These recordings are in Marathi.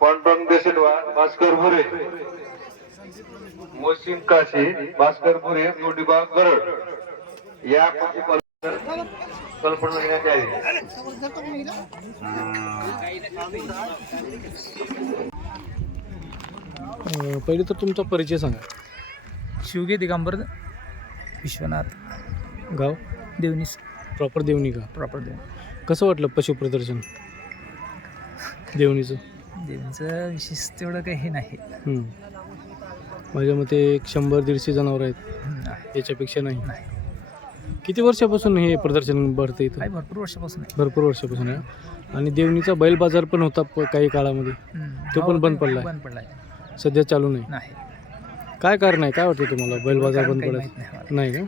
पांडुरंग देशवा, भास्कर भुरे, मोहसिन काशी, भास्कर भुरे, जोडीबा गरड या कल्पना घेण्यात यावी. पहिले तर तुमचा परिचय सांगा. शिवगे दिगंबर विश्वनाथ, गाव देवनीस, प्रॉपर देवणी का? प्रॉपर देवणी. कसं वाटलं पशुप्रदर्शन देवणीचं? देवणीचं विशेष तेवढं काही नाही. माझ्या मते एक 100-150 जनावर आहेत, याच्यापेक्षा नाही. नाही. किती वर्षापासून हे प्रदर्शन भरतं इथं? भरपूर वर्षापासून आहे. भरपूर वर्षापासून आहे. आणि देवणीचा बैल बाजार पण होता काही काळामध्ये, तो पण बंद पडला आहे. बंद पडलाय, सध्या चालू नाही. नाही. काय कारण आहे? काय वाटतं तुम्हाला बैल बाजार बंद पडायचं? नाही का?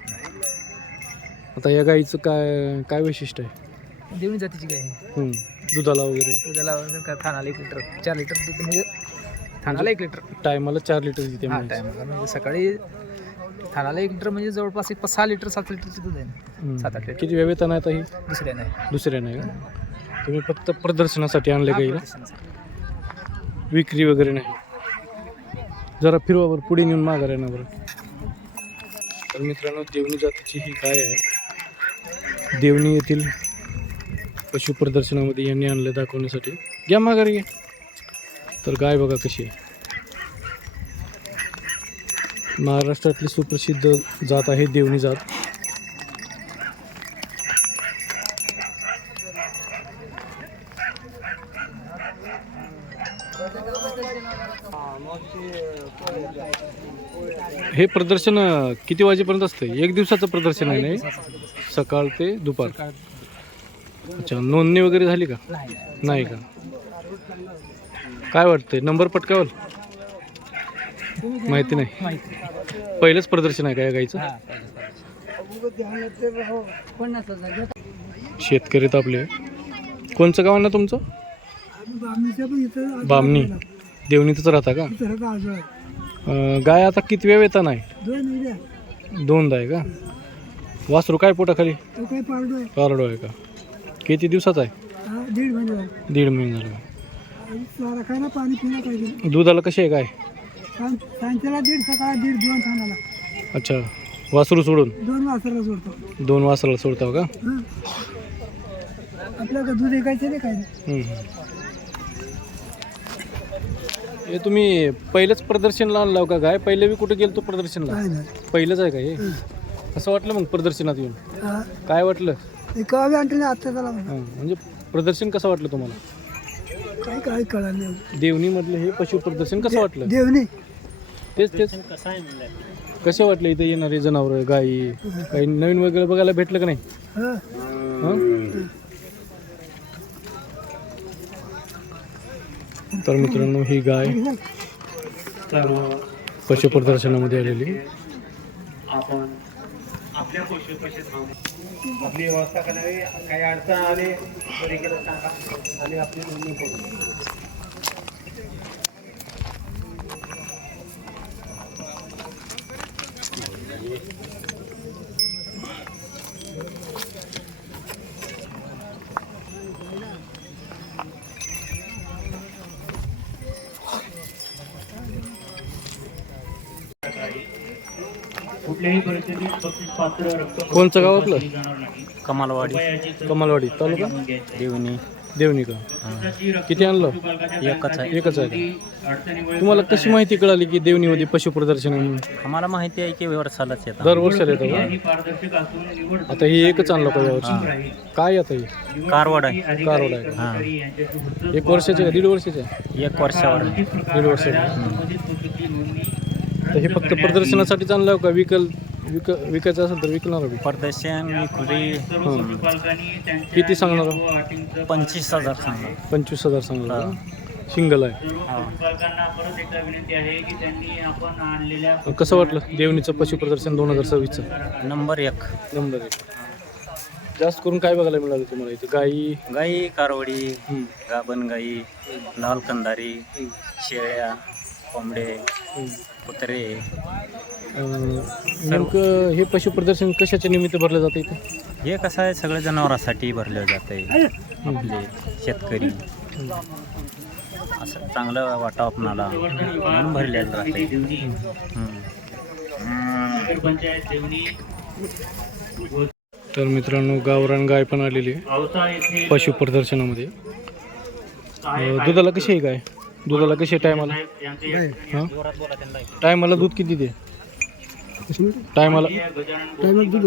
आता या गाईचं काय काय वैशिष्ट्य आहे? देवणी जातीची गाय आहे. दुधाला वगैरे? दुधाला थानाला 1 लिटर, 4 लिटर दूध, म्हणजे थानाला 1 लिटर, टायमाला 4 लिटर देते. टायमाला म्हणजे सकाळी थानाला 1 लिटर, म्हणजे जवळपास 6 लिटर 7 लिटरचं दूध आहे. 7-8 लिटर. किती वेतन आहे आता ही? दुसऱ्या नाही का? तुम्ही फक्त प्रदर्शनासाठी आणले गाईला, विक्री वगैरे नाही? जरा फिरवावर पुढे नेऊन माघार आहे ना बरं. तर मित्रांनो, देवणी जातीची ही गाय आहे. देवणी येथील पशु प्रदर्शनामध्ये यांनी आणले दाखवण्यासाठी. घ्या माघार घ्या. तर गाय बघा कशी आहे. महाराष्ट्रातली सुप्रसिद्ध जात आहे देवणी जात. हे प्रदर्शन किती वाजेपर्यंत असतं? 1 दिवसाचं प्रदर्शन आहे नाही? सकाळ ते दुपार. अच्छा, नोंदणी वगैरे झाली का? नाही का? काय वाटतंय, नंबर पटकावल? माहिती नाही. पहिलंच प्रदर्शन आहे का या गाईचं? शेतकरी आपले. कोणचं गाव ना तुमचं? बामणी. देवणीतच राहता का? गाय आता किती वेळ येता नाही? 2दा आहे का? वासरू काय पोटाखाली? पारडो आहे का? किती दिवसाचा आहे? 1.5 महिना झाला. दुधाला कशी आहे गाय? अच्छा, वासरू सोडून? 2 वासराला सोडता का? आपल्याला दूध ऐकायचं नाही काय. हे तुम्ही पहिलंच प्रदर्शनला आणलं का गाय? पहिले बी कुठे गेलो प्रदर्शनला? पहिलंच आहे का हे? कसं वाटलं मग प्रदर्शनात येऊन? काय वाटलं? म्हणजे प्रदर्शन कसं वाटलं तुम्हाला? काय कळलं नाही. देवणी मधलं हे पशु प्रदर्शन कसं वाटलं? देवणी तेच कसे वाटले इथे येणारे जनावर, गायी, काही नवीन वगैरे बघायला भेटलं का नाही? तर मित्रांनो, ही गाय पशु प्रदर्शनामध्ये आलेली. आपण आपल्या आपली व्यवस्था करावी. काही अडचण आली तरी केलं सांगा आणि आपली नोंदणी करू. कुठल्याही परिस्थितीत बक्षीस पात्र रक्कम. कोणचं गाव आपलं? कमालवाडी. कमालवाडी तालुका देवणी. देवणी का? किती आणलं? एकच आहे. एकच आहे का? तुम्हाला कशी माहिती कळाली की देवणीमध्ये पशु प्रदर्शन आहे म्हणून? आम्हाला माहिती आहे की वर्षालाच येतात. दरवर्षाला येतं का? आता ही एकच आणलं का यावर्षी? काय आता ही? कारवाड आहे. कारवाड आहे का? 1 वर्षाचे का 1.5 वर्षाचे? 1 वर्षावर. 1.5 वर्षाचे. तर हे फक्त प्रदर्शनासाठीच आणलं का? विकायचं असेल तर विकणार आहे? प्रदर्शन विक्री. किती सांगणार? 25,000 सांगा. 25,000 सांगणार. सिंगल आहे. कसं वाटलं देवणीचं पशु प्रदर्शन 2026चं? नंबर 1. नंबर 1. जास्त करून काय बघायला मिळालं तुम्हाला इथे? गाई, कारवडी, गाभण गाई, लाल कंदारी, शेळ्या, कोंबडे कुत्रे नेमकं हे पशु प्रदर्शन कशाच्या निमित्त भरलं जातं इथं? हे कसं आहे सगळं जनावरांसाठी भरलं जातं आहे आपले शेतकरी असं चांगलं वाटावं आपणाला म्हणून भरलेलं राहते. तर मित्रांनो गावरान गाय पण आलेली आहे पशु प्रदर्शनामध्ये. दुधाला कशी आहे गाय? दुधाला कशी टायमाला? हां टायमाला दूध किती दे? टायमाला टायमाला दूध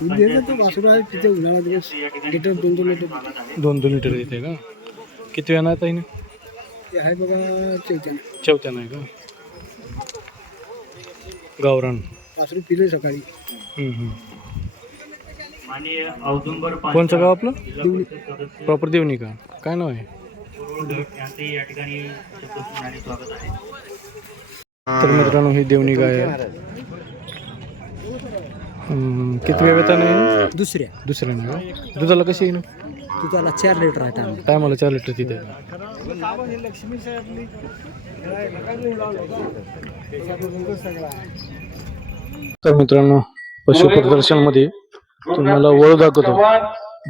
दूध देतं तो वासरू आहे तिथे उन्हाळा दिवस लिटर 2-2 लिटर 2-2 लिटर देते का? किती वेळा आहे ताईने? ते आहे बघा चैतन्य चौथ्यानं आहे का? गावरान वासरू पिले सकाळी. कोणचं गाव आपलं? प्रॉपर देवणी का? काय नाव आहे? तर मित्रांनो ही देवणी गाय आहे. किती वेळ येता नाही? दुसऱ्या नाही का? दुधाला कशी येईल? दुधाला 4 लिटर आहे टायमाला 4 लिटर तिथे. तर मित्रांनो पशु प्रदर्शनमध्ये तुम्हाला वळू दाखवतो.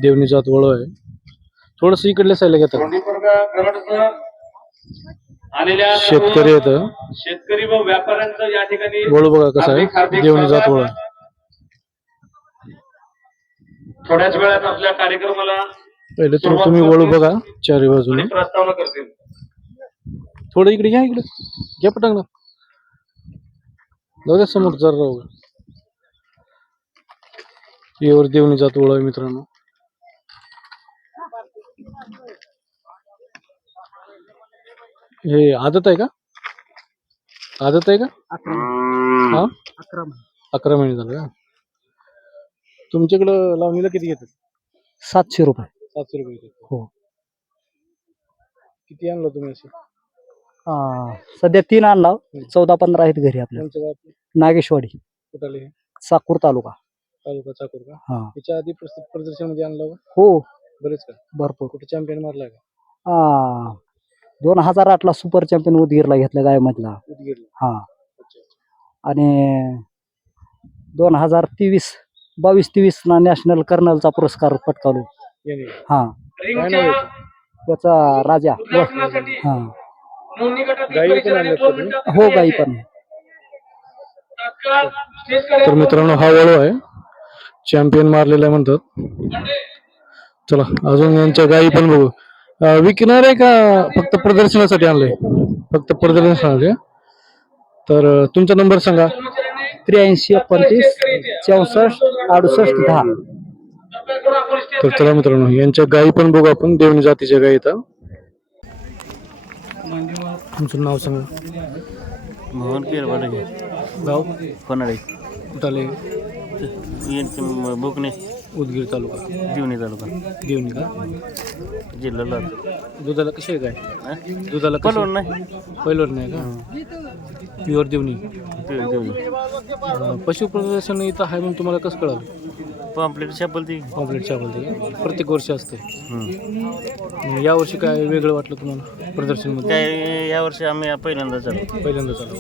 देवणी जात वळू आहे. थोडस इकडल्या साईडला घेतात. शेतकरी येत शेतकरी व व्यापाऱ्यांचं या ठिकाणी वळू बघा कसं आहे. देवणी जात वळू आहे. थोड्याच वेळात आपल्या कार्यक्रमाला पहिले तर तुम्ही वळू बघा चारी बाजूने. प्रस्तावना करतील. थोडं इकडे घ्या. इकडे घ्या पटांगण. जाऊ द्या समोर जर राहू. यावर देवणी जात वळू आहे मित्रांनो. हे आदत आहे का? आदत आहे का? हा 11 महिने झालं का? तुमच्याकडं लावणीला किती घेतात? 700 रुपये. 700 रुपये घेतात. हो. किती आणलं तुम्ही असे? सध्या 3 आणला. 14-15 आहेत घरी आपल्या. कोणचं गाव आपलं? नागेशवाडी, कुठाले? साकूर तालुका. तालुका चाकूर का? हा. त्याच्या आधी प्रदर्शन मध्ये आणलं का? हो बरेच का? भरपूर. कुठे चॅम्पियन मारलाय का? 2008ला सुपर चॅम्पियन उदगीरला घेतलं गायमधला. उदगीरला. हा. अच्छा. आणि 2022-23 ला नॅशनल कर्नलचा पुरस्कार पटकावलो. याने. हा. काय नाव आहे त्याचं? त्याचा राजा. हा. गाई पण आणल्यात का तुम्ही? हो गाई पण. तर मित्रांनो हा वळू आहे. चॅम्पियन मारलेला आहे म्हणतात. चला अजून यांच्या गाई पण बघू. विकणार आहे का फक्त प्रदर्शनासाठी आणलंय? फक्त प्रदर्शनासाठी. तर तुमचा नंबर सांगा. 83 29 64 68 10. तर चला मित्रांनो यांच्या गाई पण बघू आपण. देवणी जातीच्या गाई येतात. तुमचं नाव सांगा. मोहन पेरवाडे गाव कोणाडे कुठाले? बुकणे उदगीर तालुका. देवणी तालुका देवणी का? जिल्हा दुधाला कशी आहे गाय? दुधाला पलवण नाही. पहिलवर नाही का? प्युअर देवणी. पशु प्रदर्शन इथं आहे म्हणून तुम्हाला कसं कळालं? पॉम्पलेट छापल ती. पॉम्पलेट छापल ती प्रत्येक वर्षी असते. यावर्षी काय वेगळं वाटलं तुम्हाला प्रदर्शन मध्ये? काय यावर्षी आम्ही पहिल्यांदा चालू. पहिल्यांदा चालू.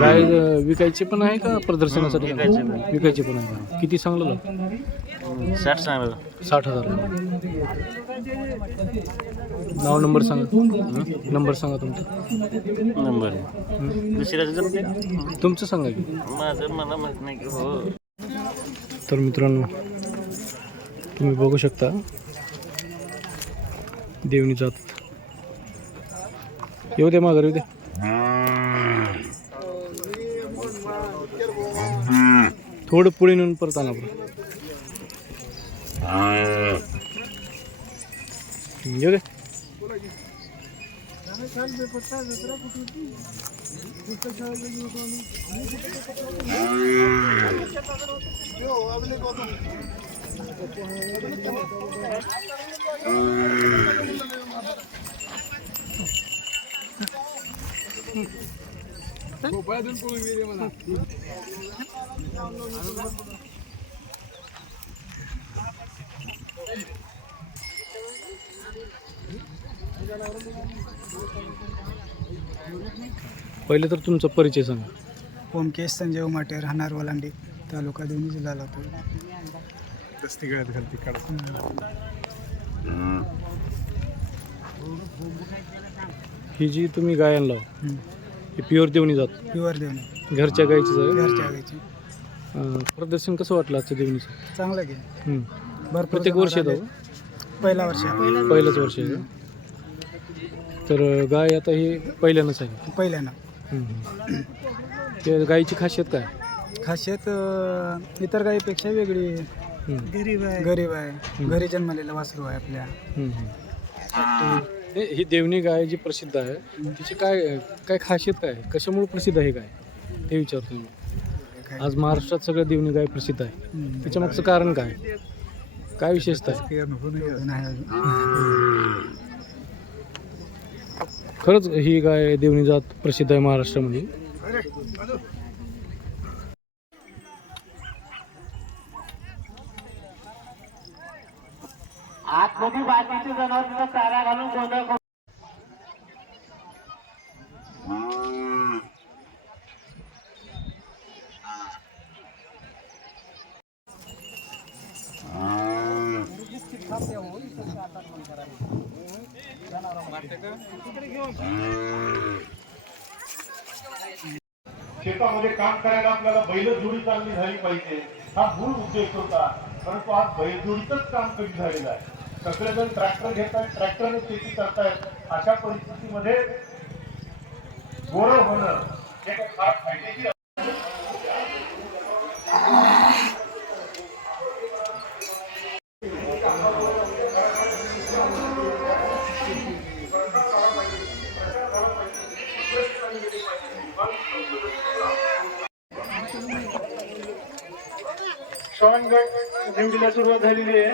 गाय विकायची पण आहे का प्रदर्शनासाठी? विकायची पण आहे का? किती सांगलं? 60 सांगलं. 60,000. नाव नंबर सांगा. नंबर सांगा तुमचा. नंबर दुसऱ्याचं जमते. तुमचं सांगा की. माझं मला माहित नाही की. हो. तर मित्रांनो तुम्ही बघू शकता देवणी जात. येऊ दे माघार येऊ दे. थोडं पुढे नेऊन परत आणा बरं. येऊ दे. पहिले तर तुमचा परिचय सांगा. ओमकेश संजय उमाटे, राहणार वलांडी, तालुका दोन्ही जिल्हा लावतो. ही जी तुम्ही गाय आणला ही प्युअर देवणी जात प्युअर देवणी घरच्या गायचीच आहे. घरच्या आगायची. प्रदर्शन कसं वाटलं आजच्या देवणीचं? चांगलं घे. भरपूर प्रत्येक जण वर्षी आले. येतो पहिला वर्ष पहिलंच वर्ष आहे का? तर गाय आता ही पहिल्यानंच आहे. पहिल्यानं. त्या गायीची खासियत काय? खासियत इतर गायीपेक्षा वेगळी आहे. गरीब आहे. घरी जन्मलेलं वासरू आहे आपल्या. ही देवणी गाय जी प्रसिद्ध आहे तिची काय काय खासियत काय आहे? कशामुळे प्रसिद्ध आहे गाय ते विचारतो मी. आज महाराष्ट्रात सगळं देवणी गाय प्रसिद्ध आहे, त्याच्या मागचं कारण काय? काय विशेषता आहे? नाही अजून. खरंच ही गाय देवणी जात प्रसिद्ध आहे महाराष्ट्रामध्ये. आतमध्ये बाकीचे जनावर तिला चारा घालून गोंधळ करून शेतामध्ये काम करायला आपल्याला बैलजोडी चांगली झाली पाहिजे, हा मूळ उद्देश होता. परंतु आज बैलजोडीचंच काम कमी झालेलं आहे. सगळेजण ट्रॅक्टर घेतात, ट्रॅक्टरने शेती करतायत. अशा परिस्थितीमध्ये गोरं होणं हे फार फायदेशीर आहे. श्वान गट ड्युटीला सुरुवात झालेली आहे.